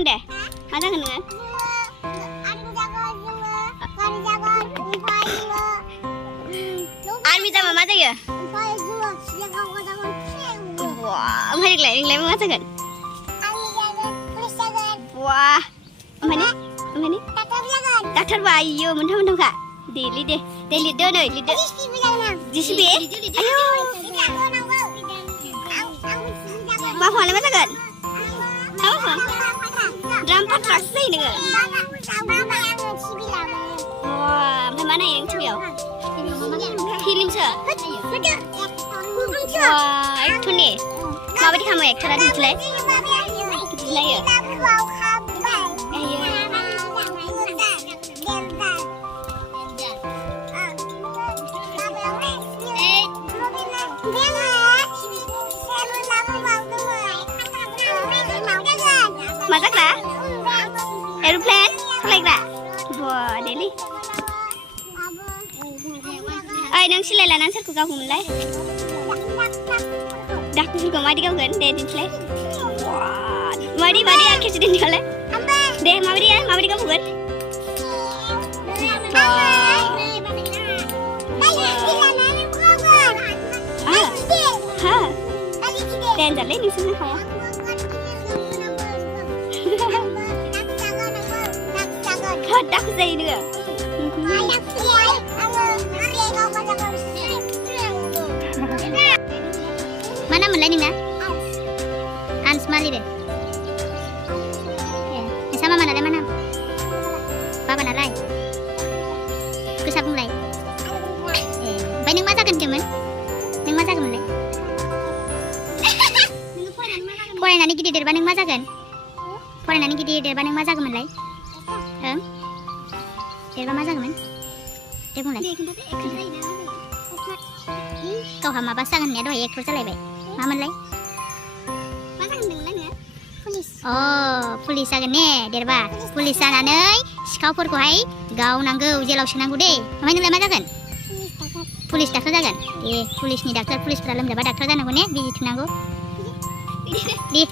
जागोन दे मा जागोन नोङो आर्मि जाबा मा जायो ओमफ्राय नोंलाय मा जागोन wah mana daktar bayi yo mentah kak deh lihat di sini ayo mau apa lagi kan apa drum patrak sih nih wah mana yang cium film sih wah itu nih mau di kamu aktor ada di ya Masak lah? Aeroplane? Like that? Wah, Deli. Ay, nang sila lah nang sarku kau mulai. Dah aku suka madi kau kan? Deh, dinslay. Wah, madi akhir sedih ni kalau. Deh, madi kau kan? Dan jalan ni semua kaya. Dak say nữa. Mana mulai nih na? Ans mali deh. Sama mana deh mana? Papa narai. Kusap mulai. Bayi neng masakan cuman? Neng masakan mulai. Poin nani kita dari neng masakan? Poin nani kita dari neng masakan mulai? Derba मा जागोन दे बुंलाय गावहा माबा जागोन होननाया दहाय actor जालायबाय मामोनलाय मा जागोन नोंलाय नोङो पुलिस पुलिस जागोन ने देरबा पुलिस जानानै सिखावफोरखौहाय गावनांगौ जेलाव सोनांगौ दे ओमफ्राय नोंलाय मा जागोन पुलिस डाक्टार जागोन दे पुलिसनि डाक्टार पुलिसफोरा लोमजाबा डाक्टार जानांगौ ने बिजि थुनांगौ दे